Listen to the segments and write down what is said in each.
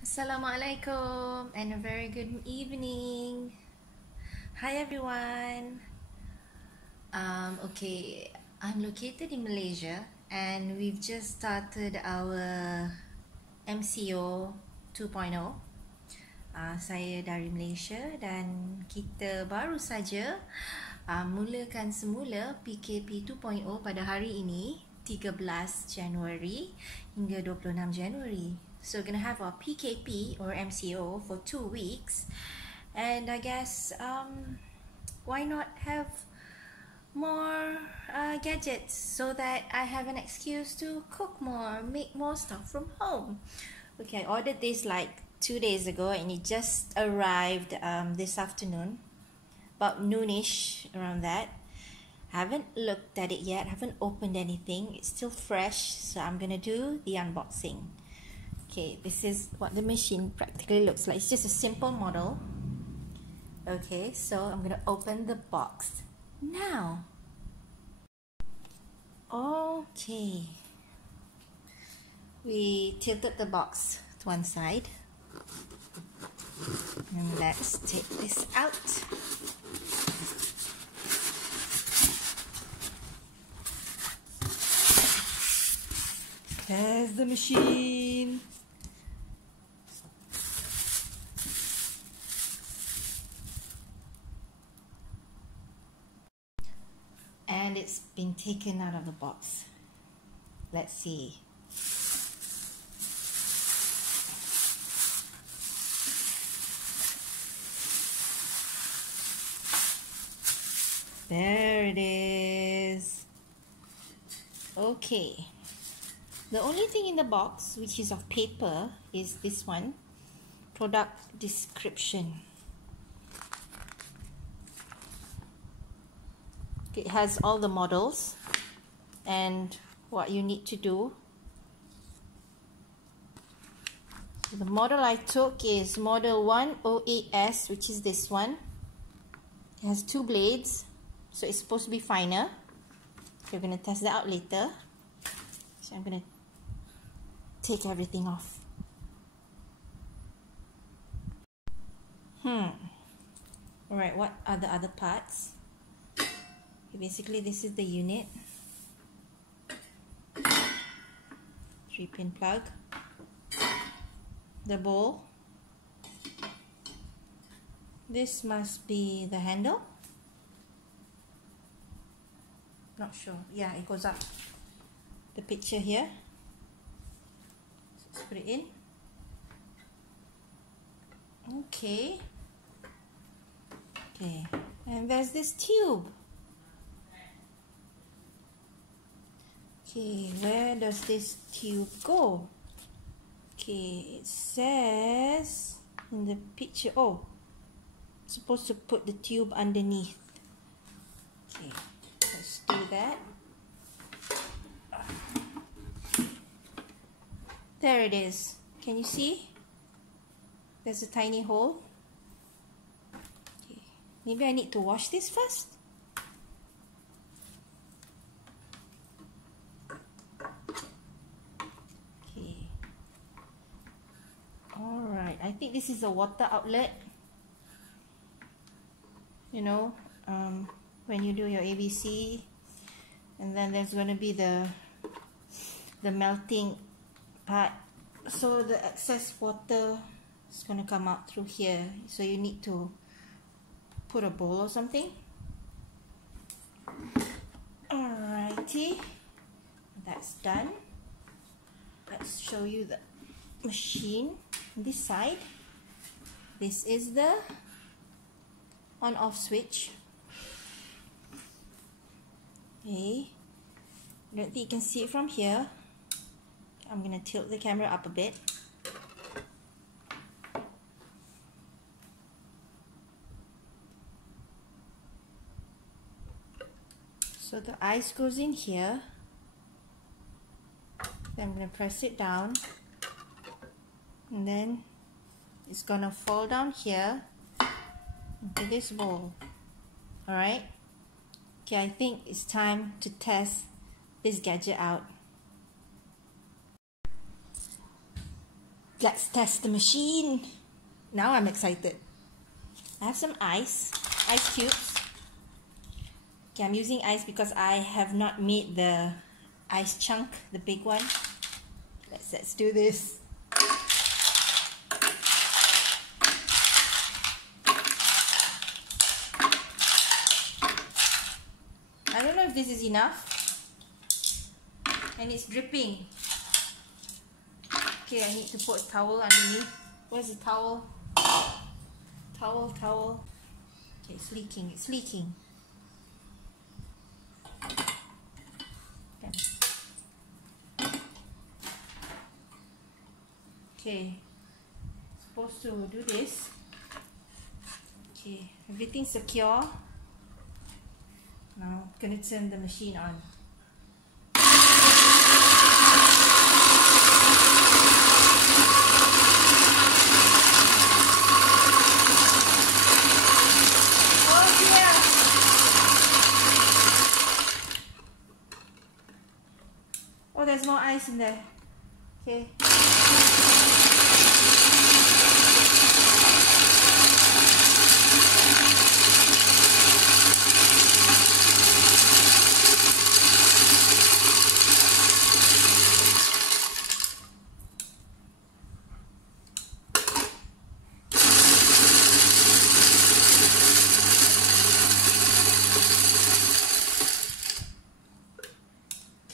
Assalamualaikum and a very good evening. Hi everyone. Okay, I'm located in Malaysia and we've just started our MCO 2.0. Saya dari Malaysia dan kita baru saja mulakan semula PKP 2.0 pada hari ini 13 Januari hingga 26 Januari. So we're gonna have our PKP or MCO for 2 weeks, and I guess why not have more gadgets so that I have an excuse to cook more, make more stuff from home. Okay, I ordered this like 2 days ago and it just arrived this afternoon, about noonish, around that. Haven't looked at it yet, haven't opened anything, it's still fresh, so I'm gonna do the unboxing. Okay, this is what the machine practically looks like. It's just a simple model. Okay, so I'm gonna open the box now. Okay, we tilted the box to one side and let's take this out. There's the machine. And it's been taken out of the box. Let's see. There it is. Okay. The only thing in the box, which is of paper, is this one. Product description. It has all the models and what you need to do. The model I took is model 108S, which is this one. It has 2 blades, so it's supposed to be finer. We're going to test that out later. So I'm going to take everything off. Alright, what are the other parts? Basically, this is the unit. 3-pin plug. The bowl. This must be the handle. Not sure. Yeah, it goes up. The picture here. Let's put it in. Okay. Okay. And there's this tube. Okay, where does this tube go? Okay, it says in the picture, oh, supposed to put the tube underneath. Okay, let's do that. There it is. Can you see? There's a tiny hole. Okay, maybe I need to wash this first. I think this is a water outlet. You know, when you do your ABC, and then there's going to be the melting part, so the excess water is going to come out through here, so you need to put a bowl or something. Alrighty, that's done. Let's show you the machine. This side, this is the on-off switch. Okay, I don't think you can see it from here. I'm going to tilt the camera up a bit. So the ice goes in here. Then I'm going to press it down. And then it's gonna fall down here into this bowl. Alright? Okay, I think it's time to test this gadget out. Let's test the machine. Now I'm excited. I have some ice cubes. Okay, I'm using ice because I have not made the ice chunk, the big one. Let's do this. I don't know if this is enough. And it's dripping. Okay, I need to put a towel underneath. Where's the towel? Towel. Okay, it's leaking. Okay, supposed to do this. Okay, everything's secure. Now I'm gonna turn the machine on. Oh dear! Oh, there's more ice in there. Okay.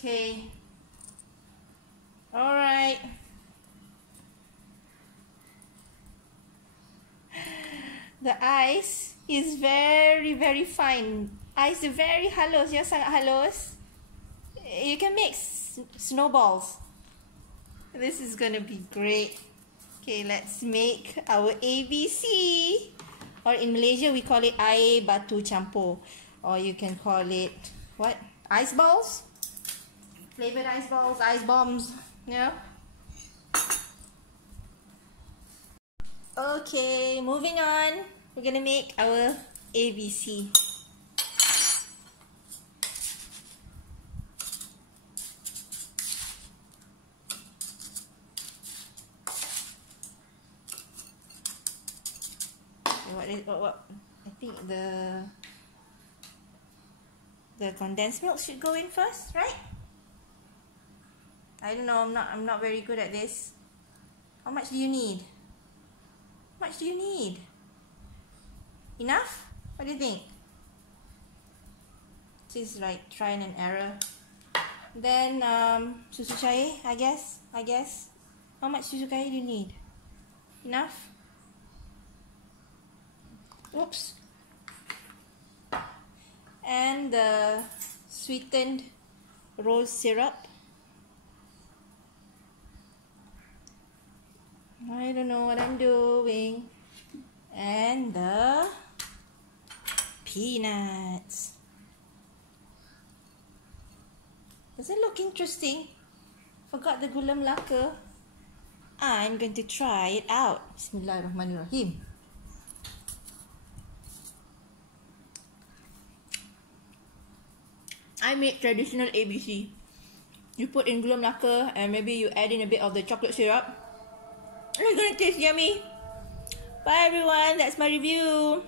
Okay. All right. The ice is very fine. Ice is very halus. Ya, sangat halus. You can make snowballs. This is gonna be great. Okay, let's make our ABC. Or in Malaysia we call it air batu campur. Or you can call it what? Ice balls? Flavored ice balls, ice bombs, yeah. Okay, moving on. We're gonna make our ABC. What? I think the condensed milk should go in first, right? I don't know, I'm not very good at this. How much do you need? How much do you need? Enough? What do you think? This is like trial and error. Then susu cair, I guess. How much susu cair do you need? Enough? Oops. And the sweetened rose syrup. I don't know what I'm doing. And the peanuts. Does it look interesting? Forgot the gula melaka. I'm going to try it out. Bismillahirrahmanirrahim. I made traditional ABC. You put in gula melaka and maybe you add in a bit of the chocolate syrup. It's gonna taste yummy. Bye everyone, that's my review.